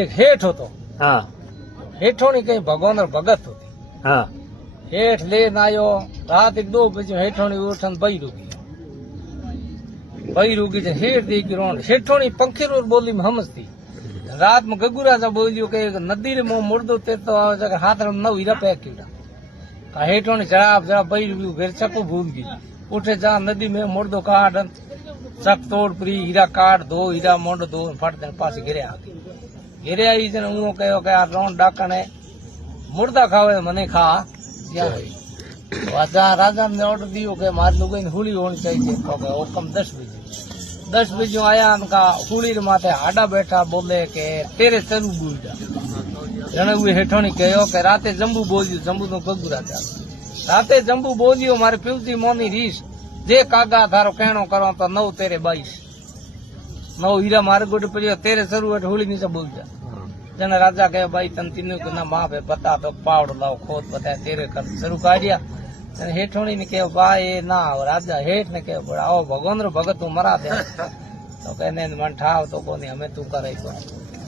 એક હેઠ હતો, હા હેઠોની કઈ ભગવાન ભગત હતી. હા હેઠ લઈને આવ્યો, રાત એક 2 પછી હેઠોની ઉઠન બઈ રૂકી છે. હેઠ દી ગયો હેઠોની પંખીરૂર બોલી સમજતી. રાત માં ગગુરાજા બોલ્યું કે નદી ને મુર્દો તે તો આવે છે કે હાથ 9 હીરા પેકીડા. હેઠોની જરા બઈ રૂક્યું, ઘેર ચકુ ભૂલ ગઈ. ઉઠે જા નદી में मुर्दो काट, चक तोड़ परी, हीरा काट दो, हीरा मोंड दो, फट देने पास घिरे आ गई. घिरे आई जन હું કહ્યો કે આ રોણ ડાકણે મુર્દા ખાવે મને ખા. राजा ने ऑर्डर दियो कि मार लोग हुली होनी चाहिए. तो हुक्म 10 बजे आया, उनका हुली माथे हाडा बैठा, बोले के तेरे चरू बूझा. जने हुए हेठोनी कहो कि राते जंबू बोलियो, जंबू नो गगुरा चाल. राते जंबू बोलियो, मारे पीवती मोनी रीस, जे कागा थारो कहणो करो तो 9 तेरे 22, 9 हीरा मारे गोटे पड़ियो, तेरे चरू हेठ हुली नीचे बोल जा. जने राजा कहे भाई तन तीनों को ना माँ पे बता तो पावड़ लाओ, खोद बताया, तेरे कर शुरू काढ़िया. हेठोनी ने कहो भाई ना राजा हेठ ने कहो बड़ा आओ भगवान रो भगत तू मरा दे. तो कहने मन ठाव तो कोनी हमें तू करे को.